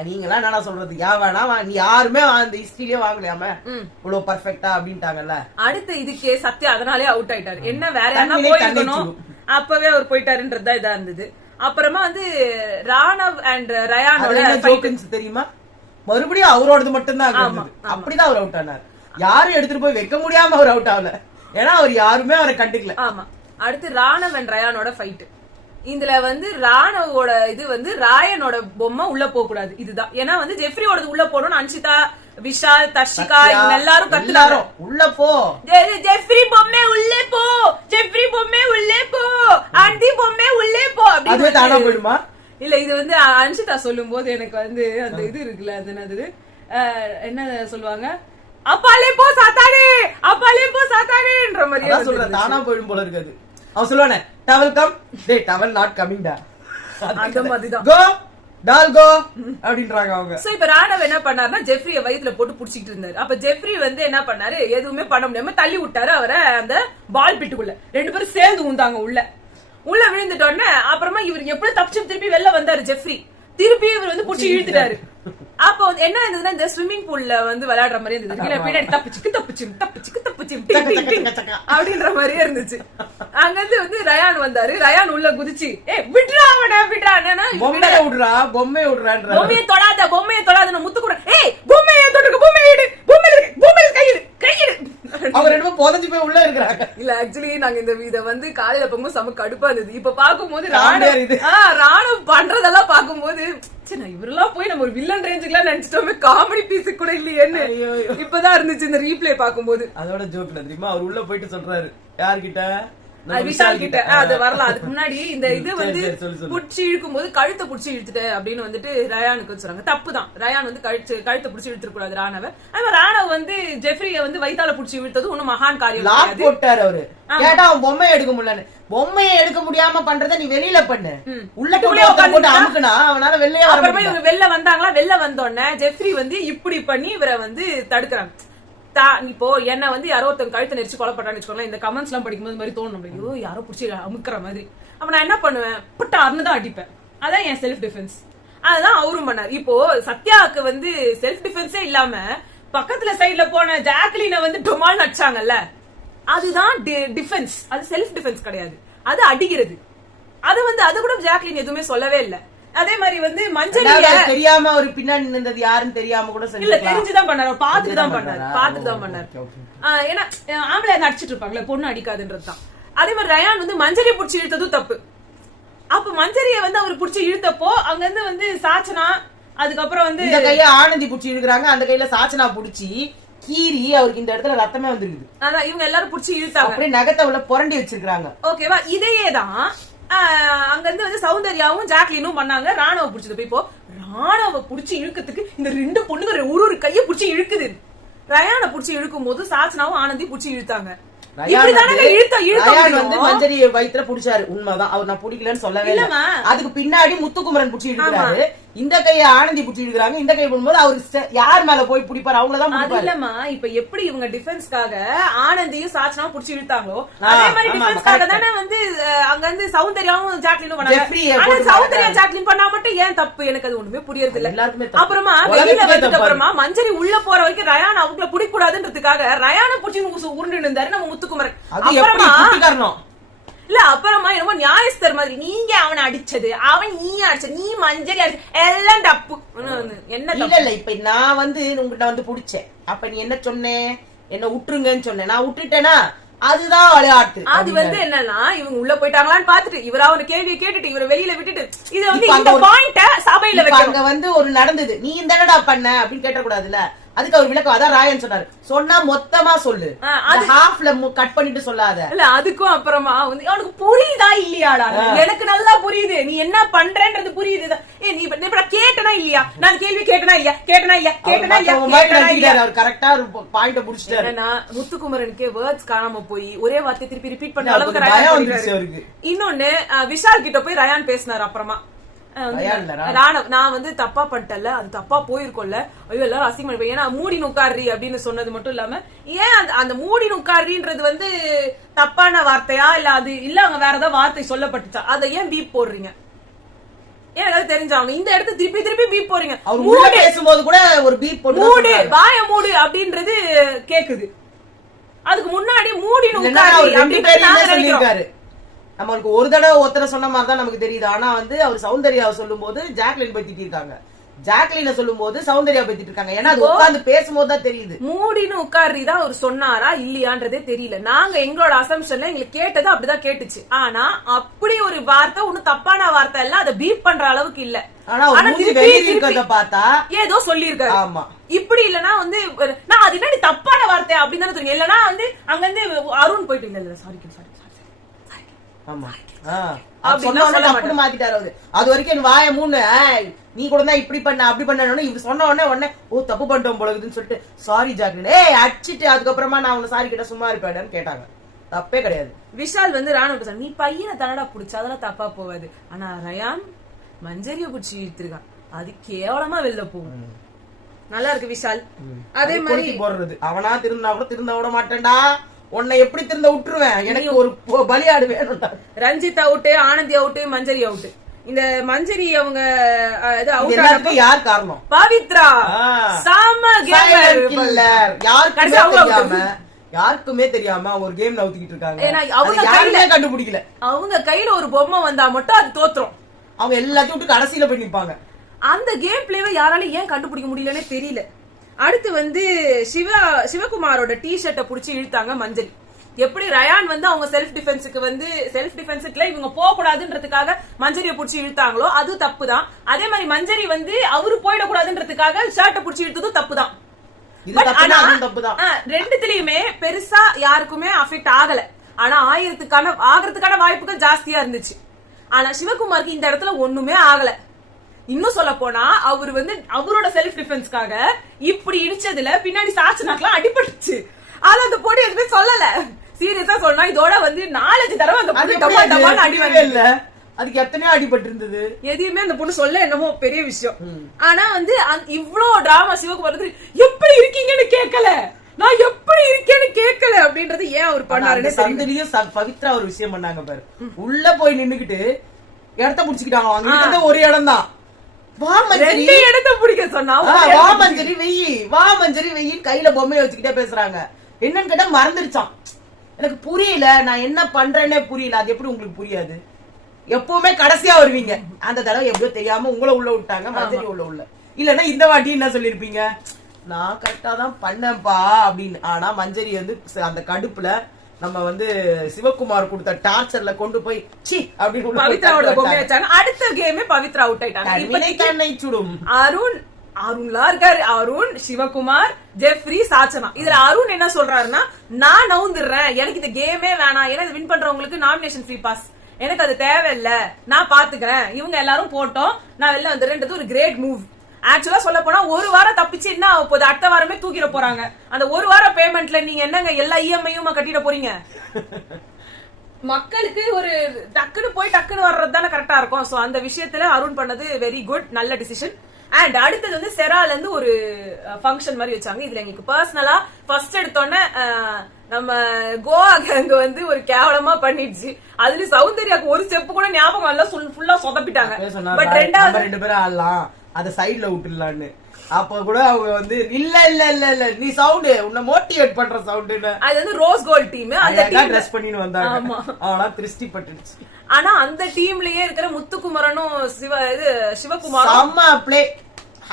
நீங்களாம் என்னடா சொல்றது வேணாம் நீ யாருமே அந்த ஹிஸ்டரியிலே வாங்கலையாம இவ்வளவு பர்ஃபெக்டா அப்படின்ட்டாங்கல்ல. அடுத்து இதுக்கே சத்யா அதனாலே அவுட் ஆயிட்டாரு. என்ன வேற யாரா போயிருக்கணும், அப்பவே அவர் போயிட்டாருன்றதுதான் இதா இருந்தது. அப்புறமா வந்து ராணவ் அண்ட் ரயானோட தெரியுமா, மறுபடியும் அவரோடது மட்டும்தான் அப்படிதான் அவர் அவுட் ஆனார். யாரும் எடுத்துட்டு போய் வைக்க முடியாம அவர் அவுட் ஆகல, ஏன்னா அவர் யாருமே அவரை கண்டுக்கல. ஆமா. அடுத்து ராணவ் அண்ட் ரயானோட ஃபைட். இதுல வந்து ராணவோட இது வந்து ராயனோட பொம்மை உள்ள போக கூடாது இதுதான். ஏன்னா வந்து ஜெஃப்ரியோட உள்ள போடணும். அன்ஷிதா, விஷால், தர்ஷிகா இவங்க எல்லாரும் கத்துனாரோ உள்ள போ, ஜெஃப்ரி பொம்மை உள்ளே போ, ஜெஃப்ரி பொம்மை உள்ளே போ, ஆண்டி பொம்மை உள்ளே போ அப்படி தானா போயிடுமா? இல்ல இது வந்து அன்ஷிதா சொல்லும் போது எனக்கு வந்து அந்த இது இருக்குல்ல, அது என்னது என்ன சொல்லுவாங்க, அப்பாலே போ சாத்தானே, அப்பாலே போ சாத்தானேன்ற மாதிரி சொல்ற தானா போயிடும் போல இருக்காது. அவன் சொல்லுவானே டவல் கம், டேய் டவல் நாட் கமிங் டா, அந்த மாதிரி தான் கோ டால் கோ அப்படின்றாங்க அவங்க. சோ இப்ப ராணவ் என்ன பண்ணாருன்னா ஜெஃப்ரிய வயித்துல போட்டு புடிச்சிட்டு இருந்தாரு. அப்ப ஜெஃப்ரி வந்து என்ன பண்ணாரு, எதுவுமே பண்ண முடியாம தள்ளி விட்டாரு அவரை அந்த பால் பிட்டுக்குள்ள. ரெண்டு பேரும் சேர்ந்து உந்தாங்க உள்ள விழுந்துட்டோன்னு. அப்புறமா இவர் எப்படி தப்பிச்சு திருப்பி வெளில வந்தாரு ஜெஃப்ரி. திருப்பி இவர் வந்து புடிச்சு இழுத்துட்டாரு. அப்போ என்ன இருந்ததுன்னா இந்த ஸ்விம்மிங் பூல்ல வந்து விளையாடுற மாதிரி இருந்தது. கீழே பின்னாடி தப்பிச்சு அப்படின்ற மாதிரியே இருந்துச்சு. அங்க இருந்து வந்து ரயான் வந்தாரு. ரயான் உள்ள குதிச்சு விட்றா அவன விட்றா, பொம்மையை தொடாத, பொம்மையை தொடாத, முத்து கூட பொம்மையை தொட்டுக்கு, பொம்மையை கையிடு அவர் ரெண்டு புதஞ்சு போய் உள்ள இருக்கிறாங்க. இல்ல ஆக்சுவலி நாங்க இந்த இத வந்து காலையில போகும்போது செம கடுப்பா இருந்தது. இப்ப பாக்கும்போது ராணுவ பண்றதெல்லாம் பாக்கும்போது இவரெல்லாம் போய் நம்ம ஒரு வில்லன் ரேஞ்சுக்குலாம் நினைச்சிட்டோமே, காமெடி பீஸ் கூட இல்லையேன்னு இப்பதான் இருந்துச்சு இந்த ரீப்ளே பாக்கும்போது. அதோட ஜோக் தெரியுமா, அவர் உள்ள போயிட்டு சொல்றாரு யார்கிட்ட, விஷால் கிட்ட. அது வரலாம், அதுக்கு முன்னாடி இந்த இது வந்து புடிச்சு இழுக்கும் போது கழுத்தை புடிச்சு இழுத்துட்டு அப்படின்னு வந்துட்டு ரயானுக்கு சொல்றாங்க. தப்புதான், ரயான் வந்து கழுத்தை புடிச்சு இழுத்துக்க கூடாது ராணவ. ஆனா ராணவ் வந்து ஜெஃப்ரிய வந்து வயித்தால புடிச்சு இழுத்தது ஒன்னும் மகான் காரியம் போட்டாரு அவரு. கேட்டா அவன் பொம்மையை எடுக்க முடியல, பொம்மையை எடுக்க முடியாம பண்றத நீ வெளியில பண்ணு, உள்ள போட்டு அமுக்குனா அவனால வெளியே வர முடியும். இவங்க வெளில வந்தாங்களா, வெளில வந்தோடனே ஜெஃப்ரி வந்து இப்படி பண்ணி இவரை வந்து தடுக்கிறாங்க. இப்போ என்ன வந்து யாரோ ஒருத்தன் கழுத்தை நெரிச்சு கொலை பண்ணான்னு வச்சுக்கோங்களேன், இந்த கமெண்ட்ஸ் எல்லாம் படிக்கும்போது மாதிரி தோணும், ஐயோ யாரோ பிடிச்சி அமுக்குற மாதிரி. அப்ப நான் என்ன பண்ணுவேன், புட்டார்னு தான் அடிப்பேன். அதான் என் செல்ஃப் டிஃபென்ஸ். அதுதான் அவரும் பண்ணார். இப்போ சத்யாவுக்கு வந்து செல்ஃப் டிஃபென்ஸே இல்லாம பக்கத்துல சைட்ல போன ஜாக்லின வந்து டொமால் நடிச்சாங்கல்ல, அதுதான் டிஃபென்ஸ். அது செல்ஃப் டிஃபென்ஸ் கிடையாது, அது அடிக்கிறது. அது வந்து அது கூட ஜாக்லின் எதுவுமே சொல்லவே இல்லை. அதே மாதிரி வந்து மஞ்சள் தெரியாம ஒரு பின்னாடி நின்றது யாருன்னு தெரியாம கூட இல்ல, தெரிஞ்சுதான் பண்ணாரு, பாத்துட்டு தான் பண்ணாரு. ஏன்னா ஆம்பளை நடிச்சிட்டு இருப்பாங்களே, பொண்ணு அடிக்காதுன்றதுதான். அதே மாதிரி ரயான் வந்து மஞ்சரியை புடிச்சு இழுத்ததும் தப்பு. அப்ப மஞ்சரியை வந்து அவர் புடிச்சு இழுத்தப்போ அங்க இருந்து வந்து சாச்சனா, அதுக்கப்புறம் வந்து இந்த கையில ஆனந்தி புடிச்சு இழுக்கிறாங்க, அந்த கையில சாச்சனா புடிச்சு கீரி அவருக்கு இந்த இடத்துல ரத்தமே வந்துருக்குது. அதான் இவங்க எல்லாரும் புடிச்சு இழுத்தாங்க, அப்படியே நகத்தை உள்ள புரண்டி வச்சிருக்காங்க. ஓகேவா, இதையேதான் அங்க இருந்து வந்து சௌந்தர்யாவும் ஜாக்லினும் பண்ணாங்க. ராணுவ புடிச்சது போய் இப்போ ராணுவ புடிச்சு இழுக்கிறதுக்கு இந்த ரெண்டு பொண்ணுங்க ஒரு கைய புடிச்சு இழுக்குது. ரயானை புடிச்சு இழுக்கும் போது சாச்சனாவும் ஆனந்தி புடிச்சு இழுத்தாங்க. மஞ்சரி வயிற்றுல புடிச்சாரு, உண்மைதான். அவர் நான் பிடிக்கலன்னு சொல்லவே இல்லை. அதுக்கு பின்னாடி முத்துக்குமரன் புடிச்சு இழுக்கிறாரு, இந்த கையை ஆனந்தி புடிச்சு இழுக்கிறாங்க. இந்த கை போடும்போது அவரு யார் மேல போய் பிடிப்பாரு, அவங்களதான். இல்லம்மா, இப்ப எப்படி இவங்க டிஃபென்ஸ்க்காக ஆனந்தியும் சாச்சனாவும் புடிச்சு இழுத்தாங்களோ, அதே மாதிரி டிஃபென்ஸ்க்காக தானே வந்து அங்க வந்து சௌந்தர்யாவும் ஜாக்லினும் பண்ணாங்க. சௌந்தர்யா ஜாக்லின் பண்ணா மட்டும் ஏன் தப்பு, எனக்கு அது ஒண்ணுமே புரியறது இல்ல. அப்புறமா வெளியில வந்துட்டு அப்புறமா மஞ்சரி உள்ள போற வரைக்கும் ரயான் அவங்கள பிடிக்க கூடாதுன்றதுக்காக ரயானை புடிச்சு உருண்டு இருந்தாரு நம்ம முத்துக்குமரன். அப்புறமா இல்ல, அப்புறமா என்னமோ நியாயஸ்தர் மாதிரி நீங்க அவனை அடிச்சது, அவன் நீ அடிச்ச, நீ மஞ்சள் அடிச்ச, எல்லாம் தப்பு. என்ன இல்ல இப்ப நான் வந்து உங்ககிட்ட வந்து புடிச்சேன், அப்ப நீ என்ன சொன்னேன், என்ன விட்டுருங்கன்னு சொன்னேன், நான் விட்டுட்டேனா, அதுதான் விளையாட்டு. அது வந்து என்னன்னா இவங்க உள்ள போயிட்டாங்களான்னு பாத்துட்டு இவரா ஒரு கேள்வியை கேட்டுட்டு இவரை வெளியில விட்டுட்டு இத வந்து இந்த பாயிண்ட சபையில வைக்கணும். அங்க வந்து ஒரு நடந்தது, நீ இந்த என்னடா பண்ண அப்படின்னு கேட்ட கூடாதுல்ல. அதுக்கு அவர் விளக்கம், அதான் ராயன் சொன்னாரு, சொன்னா மொத்தமா சொல்லு, ஹாஃப்ல கட் பண்ணிட்டு சொல்லாத. இல்ல அதுக்கும் அப்புறமா வந்து அவனுக்கு புரியுதா இல்லையாடா, எனக்கு நல்லா புரியுது நீ என்ன பண்றன்றது புரியுது. நீ கேட்டனா இல்லையா, நான் கேள்வி கேட்டனா இல்லையா, கேட்டனா இல்லையா, கேட்டனா இல்லையா, அவர் கரெக்டா ஒரு பாயிண்ட புடிச்சிட்டாரு. ஏன்னா முத்துக்குமரனுக்கு வேர்ட்ஸ் காணாம போய் ஒரே வார்த்தை திருப்பி ரிப்பீட் பண்ண அளவுக்கு. இன்னொன்னு விஷால் கிட்ட போய் ரயான் பேசினாரு. அப்புறமா நான் வந்து தப்பா பண்ணிட்டல, அது தப்பா போயிருக்கோம்ல, ஐயோ எல்லாரும் அசிங்கம். ஏன்னா மூடி நுக்காரி அப்படின்னு சொன்னது மட்டும் இல்லாம, ஏன் அந்த மூடி நுக்காரின்றது வந்து தப்பான வார்த்தையா இல்ல அது இல்ல அங்க வேற ஏதாவது வார்த்தை சொல்லப்பட்டுச்சா, அதை ஏன் பீப் போடுறீங்க, ஏன் ஏதாவது தெரிஞ்சாங்க. இந்த இடத்த திருப்பி திருப்பி பீப் போறீங்க, அவர் உள்ள பேசும்போது கூட ஒரு பீப் போட்டு மூடு வாய மூடு அப்படின்றது கேக்குது. அதுக்கு முன்னாடி மூடின்னு உட்காரு அப்படின்னு சொல்லிருக்காரு. நம்மளுக்கு ஒரு தடவை ஒருத்தர சொன்ன மாதிரி தான் நமக்கு தெரியுது. ஆனா வந்து அவர் சௌந்தர்யாவை சொல்லும் போது ஜாக்லின் பத்திட்டு இருக்காங்க, ஜாக்லின சொல்லும் போது சௌந்தர்யா பத்திட்டு இருக்காங்க. ஏன்னா அது உட்கார்ந்து பேசும்போது தான் தெரியுது. மூடின்னு உட்காரி தான் அவர் சொன்னாரா இல்லையான்றதே தெரியல. நாங்க எங்களோட அசம்ஷன்ல எங்களுக்கு கேட்டது அப்படிதான் கேட்டுச்சு. ஆனா அப்படி ஒரு வார்த்தை ஒன்னும் தப்பான வார்த்தை இல்ல, அதை பீப் பண்ற அளவுக்கு இல்ல. ஆனா பார்த்தா ஏதோ சொல்லிருக்காரு. ஆமா, இப்படி இல்லனா வந்து நான் அது என்ன தப்பான வார்த்தை அப்படின்னு தானே தெரியும். இல்லனா வந்து அங்க இருந்து அருண் போயிட்டு இல்ல சாரி சாரி ஆமா மாத்திட்டாரு. அது வரைக்கும் என் வாய மூணு நீ கூட தான் இப்படி பண்ண அப்படி பண்ண இவரு சொன்ன உடனே ஓ தப்பு பண்ணிட்டோம் போலகுதுன்னு சொல்லிட்டு சாரி ஜாக்லின் அடிச்சிட்டு அதுக்கப்புறமா நான் உன்னை சாரி கிட்ட சும்மா இருப்பேன்னு கேட்டாங்க. தப்பே கிடையாது. விஷால் வந்து ராணுவ நீ பையனை தன்னடா புடிச்சா அதெல்லாம் தப்பா போவாது. ஆனா ரயான் மஞ்சரிய புடிச்சு இழுத்துருக்கான், அது கேவலமா வெளில போகும். நல்லா இருக்கு விஷால். அதே மாதிரி போடுறது அவனா திருந்தா கூட திருந்த விட மாட்டேன்டா, உன்னை எப்படி திருந்த விட்டுருவேன், எனக்கு ஒரு பலியாடு வேணும்டா. ரஞ்சித் அவுட்டு, ஆனந்தி அவுட்டு, மஞ்சரி அவுட்டு. இந்த மஞ்சரி அவங்க யார் காரணம்? பவித்ரா. யாருக்குமே தெரியாம ஒரு கேம் நவுத்திக்கிட்டு இருக்காங்க. கண்டுபிடிக்கல. அவங்க கையில ஒரு பொம்மை வந்தா மட்டும் அது தோத்துரும். அவங்க எல்லாத்தையும் விட்டு கடைசியில போய் நிப்பாங்க. அந்த கேம் பிளேவை யாரால ஏன் கண்டுபிடிக்க முடியலன்னே தெரியல. அடுத்து வந்து சிவகுமாரோட டி ஷர்ட்டை புடிச்சு இழுத்தாங்க மஞ்சரி. எப்படி ரயான் வந்து அவங்க செல்ஃப் டிஃபென்ஸுக்கு வந்து செல்ஃப் டிஃபென்ஸுக்குல இவங்க போக கூடாதுன்றதுக்காக மஞ்சரிய புடிச்சு இழுத்தாங்களோ அது தப்புதான். அதே மாதிரி மஞ்சரி வந்து அவரு போயிடக்கூடாதுன்றதுக்காக ஷர்ட்டை புடிச்சு இழுத்ததும் தப்புதான். ரெண்டுத்திலயுமே பெருசா யாருக்குமே அஃபெக்ட் ஆகல. ஆனா ஆகிறதுக்கான வாய்ப்புகள் ஜாஸ்தியா இருந்துச்சு. ஆனா சிவகுமாருக்கு இந்த இடத்துல ஒண்ணுமே ஆகல. இன்னும் சொல்ல போனா அவரு வந்து அவரோட செல்ஃப் டிஃபென்ஸ்க்காக இப்படி இடிச்சதுல பின்னாடி சாட்சினாக்கெல்லாம் அடிபட்டுச்சு. அது அந்த போட்டு எதுவுமே சொல்லல. சீரியஸா சொன்னா இதோட வந்து 4-5 தடவை அந்த பொண்ணு டமா டமான்னு அடி வாங்கல. அதுக்கு எத்தனையோ அடிபட்டு இருந்தது. எதையுமே அந்த பொண்ணு சொல்ல என்னமோ பெரிய விஷயம். ஆனா வந்து இவ்ளோ டிராமா சிவகுமார் எப்படி இருக்கீங்கன்னு கேட்கல, நான் எப்படி இருக்கேன்னு கேட்கல அப்படின்றது ஏன் அவர் பண்ணாருன்னு சந்திலியும் பவித்ரா ஒரு விஷயம் பண்ணாங்க பாரு. உள்ள போய் நின்னுகிட்டு இடத்த புடிச்சுக்கிட்டாங்க. அங்க ஒரு இடம் தான் இடத்த பிடிக்க சொன்னா வா மஞ்சரி வெயி கையில பொம்மையை வச்சுக்கிட்டே பேசுறாங்க. என்னன்னு கேட்டா மறந்துருச்சான். எனக்கு புரியல, நான் என்ன பண்றேன்னே புரியல. அது எப்படி உங்களுக்கு புரியாது? எப்பவுமே கடைசியா வருவீங்க. அந்த தடவை எப்படியோ தெரியாம உங்களை உள்ள விட்டாங்க, மஞ்சரி உள்ள இல்லன்னா இந்த வாட்டி என்ன சொல்லிருப்பீங்க, நான் கரெக்டா தான் பண்ணேன்பா அப்படின்னு. ஆனா மஞ்சரி வந்து அந்த கடுப்புல நம்ம வந்து சிவகுமார் கொடுத்த டார்ச்சர்ல கொண்டு போய் சி அப்படின்னு பவித்ராவோட பொம்மை வச்சாங்க. அடுத்த கேமே பவித்ரா அவுட் ஆயிட்டாங்க. அருண்லாம் இருக்காரு. அருண், சிவகுமார், ஜெஃப்ரி, சாச்சனா. இதுல அருண் என்ன சொல்றாருன்னா, நான் நவுந்துடுறேன், எனக்கு இந்த கேமே வேணாம், ஏன்னா வின் பண்றவங்களுக்கு நாமினேஷன் ஃப்ரீ பாஸ், எனக்கு அது தேவையில்ல, நான் பாத்துக்கிறேன், இவங்க எல்லாரும் போட்டோம், நான் வெளில வந்துடுறேன்றது ஒரு கிரேட் மூவ். ஆக்சுவலா சொல்ல போனா ஒரு வாரம் தப்பிச்சு என்ன போது, அடுத்த வாரமே தூக்கிட போறாங்க. அந்த ஒரு வாரம் பேமெண்ட்ல நீங்க என்னங்க எல்லா இஎம்ஐயும் கட்டிட போறீங்க? மக்களுக்கு ஒரு டக்குன்னு போய் டக்குன்னு வர்றது தானே கரெக்டா இருக்கும். சோ அந்த விஷயத்துல அருண் பண்ணது வெரி குட், நல்ல டிசிஷன். அண்ட் அடுத்தது வந்து செரால இருந்து ஒரு ஃபங்க்ஷன் மாதிரி வச்சாங்க. இதுல எங்களுக்கு பர்சனலா ஃபர்ஸ்ட் எடுத்தோன்னே நம்ம கோவா கேங் வந்து ஒரு கேவலமா பண்ணிடுச்சு. அதுல சௌந்தர்யாக்கு ஒரு ஸ்டெப் கூட ஞாபகம் இல்ல, ஃபுல்லா சொதப்பிட்டாங்க. பட் ரெண்டாவது 2 பேரும் ஆடலாம், அத சைடுல விட்டுடலான்னு. அப்ப கூட அவங்க வந்து இல்ல இல்ல இல்ல இல்ல நீ சவுண்ட் உன்னை மோட்டிவேட் பண்ற சவுண்ட். அது வந்து ரோஸ் கோல்ட் டீம், அந்த டீம் ட்ரெஸ் பண்ணிட்டு வந்தாங்க. ஆனா திருஷ்டி பட்டுச்சு. ஆனா அந்த டீம்லயே இருக்கிற முத்துக்குமரனும் சிவகுமார் அம்மா ப்ளே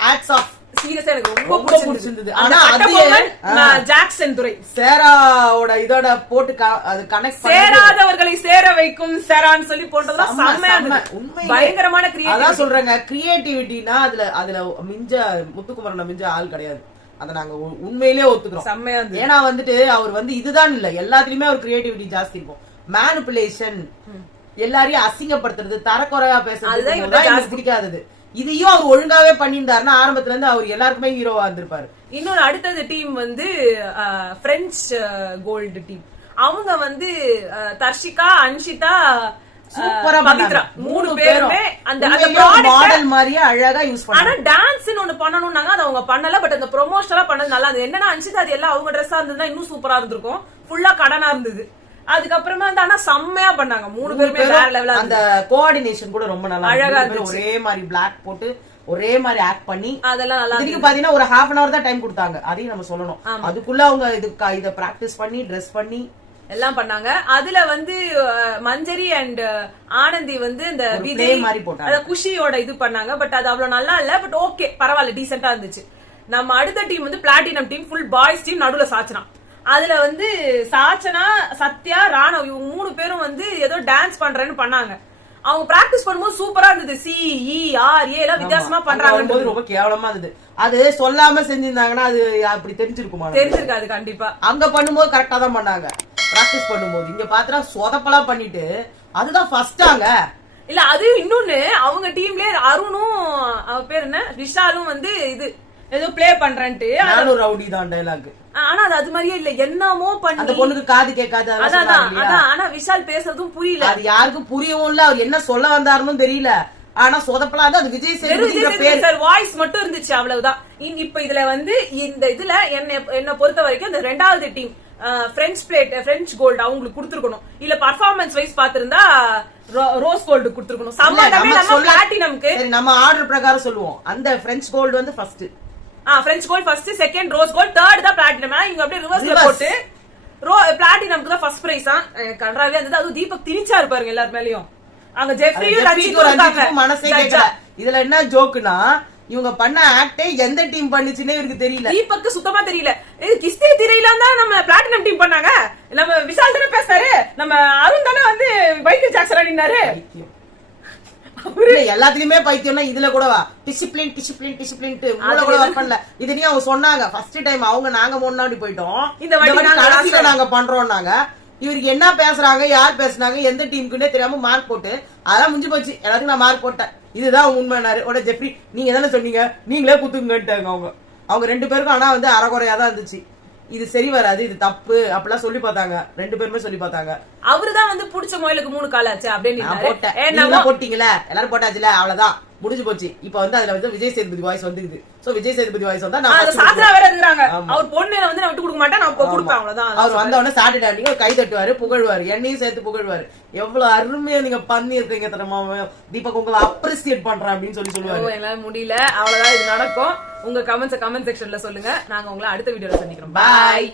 ஹேட்ஸ் ஆஃப். சீரியஸா எனக்கு ரொம்ப பிடிச்சிருந்தது. ஆனா ஜாக்சன் துரை சேராவோட இதோட போட்டு அது கனெக்ட் சேராதவர்களை சேர வைக்கும் சேரான்னு சொல்லி போட்டதெல்லாம் செமையா இருந்துச்சு. பயங்கரமான கிரியேட்டிவிட்டி. அதான் சொல்றேங்க, கிரியேட்டிவிட்டினா அதுல மிஞ்ச முத்துக்குமரனை மிஞ்ச ஆள் கிடையாது. அத நாங்க உண்மையிலேயே ஒத்துக்கிறோம். செமையா இருந்துச்சு. ஏன்னா வந்துட்டு அவர் வந்து இதுதான் இல்ல, எல்லாத்துலயுமே அவர் கிரியேட்டிவிட்டி ஜாஸ்தி இருக்கும். மேனிபுலேஷன், எல்லாரையும் அசிங்கப்படுத்துறது, தரக்குறையா பேசுறது பிடிக்காதது. இதையும் அவர் ஒழுங்காவே பண்ணிருந்தாருன்னா ஆரம்பத்துல இருந்து அவர் எல்லாருக்குமே ஹீரோவா இருந்திருப்பாரு. இன்னொரு அடுத்தது டீம் வந்து பிரெஞ்ச் கோல்டு டீம். அவங்க வந்து தர்ஷிகா, அன்ஷிதா, பவித்ரா 3 பேருமே அந்த மாடல் மாதிரியே அழகா யூஸ் பண்ணாங்க. ஆனா டான்ஸ் ஒண்ணு பண்ணணும்னாங்க, அது அவங்க பண்ணல. பட் அந்த ப்ரொமோஷனலா பண்ணது நல்லா இருந்தது. என்னன்னா அன்ஷிதா அது எல்லாம் அவங்க ட்ரெஸ்ஸா இருந்ததுன்னா இன்னும் சூப்பரா இருந்திருக்கும். ஃபுல்லா கடனா இருந்தது. அதுக்கப்புறமா வந்து ஆனா செம்மையா பண்ணாங்க 3 பேருமே வேற லெவலா. அந்த கோஆர்டினேஷன் கூட ரொம்ப நல்லா அழகா இருந்துச்சு. ஒரே மாதிரி பிளாக் போட்டு ஒரே மாதிரி ஆக்ட் பண்ணி அதெல்லாம் நல்லா இதுக்கு பாத்தீங்கன்னா ஒரு half an hour தான் டைம் கொடுத்தாங்க. அதையும் நம்ம சொல்லணும். அதுக்குள்ள அவங்க இத பிராக்டிஸ் பண்ணி ட்ரெஸ் பண்ணி எல்லாம் பண்ணாங்க. அதுல வந்து மஞ்சரி அண்ட் ஆனந்தி வந்து இந்த மாதிரி போட்டாங்க, குஷியோட இது பண்ணாங்க. பட் அது அவ்வளவு நல்லா இல்ல. பட் ஓகே பரவாயில்ல, டீசென்டா இருந்துச்சு. நம்ம அடுத்த டீம் வந்து platinum team, full boys team. நடுவுல சாச்சனா, அதுல வந்து சாச்சனா, சத்யா, ராணவ் இவங்க 3 பேரும் வந்து ஏதோ டான்ஸ் பண்றேன்னு பண்ணாங்க. அவங்க பிராக்டிஸ் பண்ணும்போது சூப்பரா இருந்தது. CERA எல்லாம் வித்தியாசமா பண்றாங்க. ரொம்ப கேவலமா இருந்தது. அது சொல்லாம செஞ்சிருந்தாங்கன்னா அது அப்படி தெரிஞ்சிருக்குமா? தெரிஞ்சிருக்காது கண்டிப்பா. அங்க பண்ணும்போது கரெக்டா தான் பண்ணாங்க பிராக்டிஸ் பண்ணும்போது. இங்க பாத்தா சொதப்பலா பண்ணிட்டு அதுதான் ஃபர்ஸ்டாங்க. இல்ல அது இன்னொன்னு, அவங்க டீம்லயே அருணும் அவ பேர் என்ன விஷாலும் வந்து இது ஏதோ பிளே பண்றேன்ட்டு நானும் ரவுடி தான் டைலாக். ஆனா அது மாதிரியே இல்ல, என்னமோ பண்ணி அந்த பொண்ணுக்கு காது கேட்காது. அதான் ஆனா விஷால் பேசுறதும் புரியல. அது யாருக்கும் புரியவும் இல்ல. அவர் என்ன சொல்ல வந்தாருன்னு தெரியல. ஆனா சொதப்பலா அது விஜய் சேதுபதி சார் வாய்ஸ் மட்டும் இருந்துச்சு, அவ்வளவுதான். இப்ப இதுல வந்து இந்த இதுல என்ன பொறுத்த வரைக்கும் இந்த 2வது டீம் பிரெஞ்ச் கோல்டு அவங்களுக்கு கொடுத்துருக்கணும். இல்ல பர்ஃபார்மன்ஸ் வைஸ் பாத்திருந்தா ரோஸ் கோல்டு கொடுத்துருக்கணும். சம்பந்தமே நம்ம பிளாட்டினம்க்கு நம்ம ஆர்டர் பிரகாரம் சொல்லுவோம். அந்த பிரெஞ்ச் கோல்டு வந்து first, French gold first, second rose gold, third தான் பிளாட்டினம். இவங்க அப்படியே ரிவர்ஸ்ல போட்டு பிளாட்டினம்க்கு தான் ஃபர்ஸ்ட் பிரைஸ். கன்றாவே இருந்தது. அது தீபக் திணிச்சா இருப்பாருங்க எல்லார் மேலயும். அங்க ஜெஃப்ரியும் ரஞ்சித்தும் மனசே கேட்கல. இதுல என்ன ஜோக்குனா இவங்க பண்ண ஆக்டே எந்த டீம் பண்ணுச்சுன்னே இவருக்கு தெரியல. தீபக்கு சுத்தமா தெரியல. கிஸ்தி திரையில தான் நம்ம பிளாட்டினம் டீம் பண்ணாங்க. நம்ம விஷால் தானே பேசுறாரு, நம்ம அருண் தானே வந்து மைக்கேல் ஜாக்சன் ஆடினாரு. எல்லாத்துலயுமே பைத்தியம்னா இதுல கூடவா டிசிப்ளின் டிசிப்ளின் டிசிப்ளின் மூளை கூட ஒர்க் பண்ணல. இது நீ அவங்க சொன்னாங்க ஃபர்ஸ்ட் டைம். அவங்க நாங்க முன்னாடி போயிட்டோம், இந்த வாட்டி கடைசியில நாங்க பண்றோம்னாங்க. இவருக்கு என்ன பேசுறாங்க, யார் பேசுனாங்க, எந்த டீமுக்குன்னே தெரியாம மார்க் போட்டு அதெல்லாம் முடிஞ்சு போச்சு. எல்லாத்துக்கும் நான் மார்க் போட்டேன், இதுதான் உண்மைனாரு. உடனே ஜெஃப்ரி நீங்க தானே சொன்னீங்க, நீங்களே குத்துங்கன்ட்டாங்க அவங்க 2 பேருக்கும். ஆனா வந்து அறகுறையா தான் இருந்துச்சு. இது சரி வராது, இது தப்பு அப்படிலாம் சொல்லி பார்த்தாங்க. 2 பேருமே சொல்லி பார்த்தாங்க. அவருதான் வந்து புடிச்ச முயலுக்கு 3 கால் ஆச்சு அப்படின்னு போட்டீங்களா, எல்லாரும் போட்டாச்சுல, அவ்வளவுதான் முடிஞ்சு போச்சு. இப்ப வந்து அதுல வந்து விஜய் சேதுபதி வாய்ஸ் வந்துருது. சோ விஜய் சேதுபதி வாய்ஸ் வந்தா நான் சாத்ரா வேற இருக்காங்க. அவர் பொண்ணு வந்து நான் விட்டு கொடுக்க மாட்டேன், நான் கொடுப்பேன் அவ்வளவுதான். அவர் வந்த உடனே சாட்டர்டே அன்னைக்கு கை தட்டுவாரு, புகழ்வாரு, என்னையும் சேர்த்து புகழ்வாரு. எவ்வளவு அருமையா நீங்க பண்ணி இருக்கீங்க தெரியுமா, தீபக் உங்களை அப்ரிசியேட் பண்றேன் அப்படின்னு சொல்லுவாரு. என்னால முடியல, அவ்வளவுதான். இது நடக்கும். உங்க கமெண்ட் செக்ஷன்ல சொல்லுங்க. நாங்க உங்களை அடுத்த வீடியோல சந்திக்கிறோம். பாய்.